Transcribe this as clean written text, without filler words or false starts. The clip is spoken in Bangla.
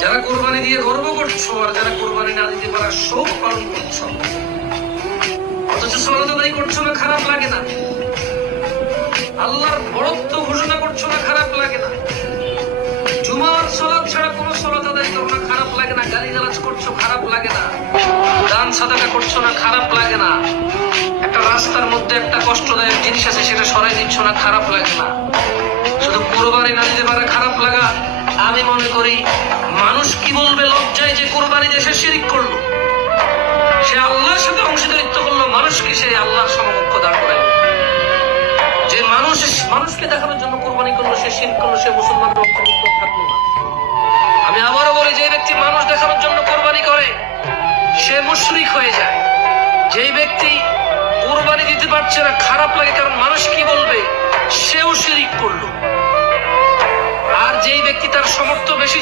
যারা কোরবানি দিয়ে গর্ব করছো আর যারা কোরবানি না দিতে পারা শোক পালন করছো, অথচ সালাত আদায় করছো না, খারাপ লাগে না? আল্লাহর বড়ত্ব ঘোষণা করছো না, খারাপ লাগে না? জুমার সালাত ছাড়া কোনো সালাত আদায় করো না, খারাপ লাগে না? গালিগালাজ করছো, খারাপ লাগে না? দান সাদাকা করছো না, খারাপ লাগে না? একটা রাস্তার মধ্যে একটা কষ্টদায়ক জিনিস আছে, সেটা সরাই দিচ্ছ না, খারাপ লাগে না? শুধু কোরবানি না দিতে পারে খারাপ লাগা। আমি মনে করি মানুষ কি বলবে লজ্জায় যে কোরবানি দেশে শিরিক করলো, সে আল্লাহর সাথে অংশীদারিত্ব করলো, মানুষকে সে আল্লাহর সমকক্ষ দাঁড় করাইল। যে মানুষকে দেখানোর জন্য কোরবানি করলো, সে শিরক করলো, সে মুসলমানের অন্তর্ভুক্ত থাকলো না। আমি আবারও বলি, যে ব্যক্তি মানুষ দেখানোর জন্য কোরবানি করে সে মুশরিক হয়ে যায়। যেই ব্যক্তি কোরবানি দিতে পারছে না, খারাপ লাগে কারণ মানুষ কি বলবে, সেও শিরিক করলো। আর যেই ব্যক্তি তার সামর্থ্য বেশি